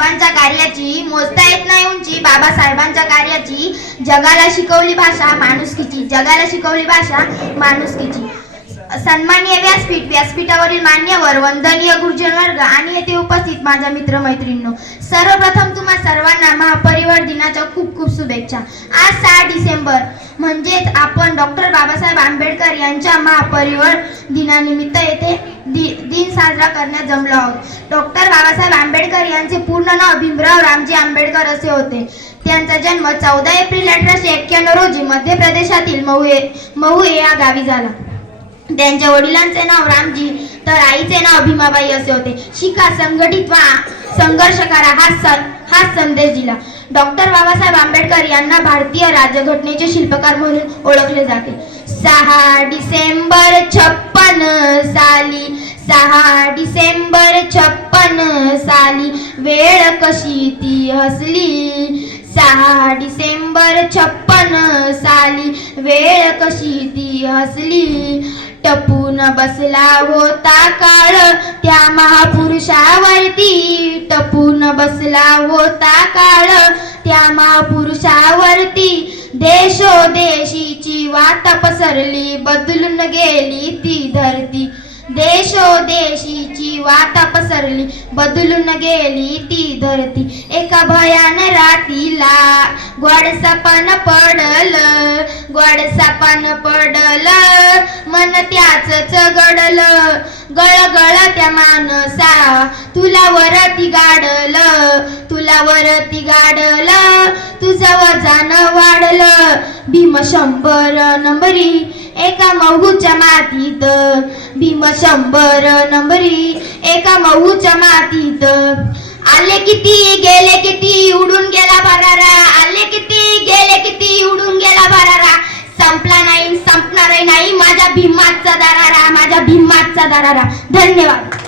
बाबासाहेबांच्या कार्याची मोजता येत नाही उंची बाबासाहेबांच्या कार्याची जगाला शिकवली भाषा माणुसकीची जगाला शिकवली भाषा माणुसकीची. सन्मान्य व्यासपीठ व्यासपीठावरील मान्यवर वंदनीय गुरुजन वर्ग आणि येथे उपस्थित माझ्या मित्र मैत्रिणींनो सर्वप्रथम तुम्हा सर्वांना महापरिवार दिनाच्या खूप खूप शुभेच्छा. आज सहा डिसेंबर म्हणजेच आपण डॉक्टर बाबासाहेब आंबेडकर यांच्या महापरिवार दिनानिमित्त येथे दि दिन साजरा करण्यात जमलो आहोत. डॉक्टर बाबासाहेब आंबेडकर यांचे पूर्ण नाव भीमराव रामजी आंबेडकर असे होते. त्यांचा जन्म चौदा एप्रिल अठराशे एक्क्याण्णव रोजी मध्य प्रदेशातील महुए महुए या गावी झाला. त्यांच्या वडिलांचे नाव रामजी तर आईचे नाव भीमाबाई असे होते. शिका संघटित वा संघर्ष करा हा स- हा संदेश दिला. डॉक्टर बाबासाहेब आंबेडकर यांना भारतीय राज्यघटनेचे शिल्पकार म्हणून ओळखले जाते. सहा डिसेंबर वेळ कशी ती हसली? सहा डिसेंबर छप्पन साली. वेळ कशी ती हसली? टपून बसला होता काळ त्या महापुरुषावरती. टपून बसला होता काळ त्या महापुरुषावरती. देशोदेशीची वाट पसरली बदलून गेली ती धरती. देशोदेशीची वाट तरली बदलून गेली ती धरती. एका भयान रातीला गोड सपन पडल गोड सपन पडल मन त्याच गडल गळ गळ त्या माणसा तुला वरती गाडल तुला वरती गाडल तुझं भीम शंभर नंबरी एका मऊच्या मातीत. भीम शंभर नंबरी एका मऊच्या मातीत. आले किती गेले किती उडून गेला भरारा. आले किती गेले किती उडून गेला भरारा. संपला नाही संपणार नाही माझ्या भीमाचा दरारा माझ्या भीमाचा दरारा. धन्यवाद.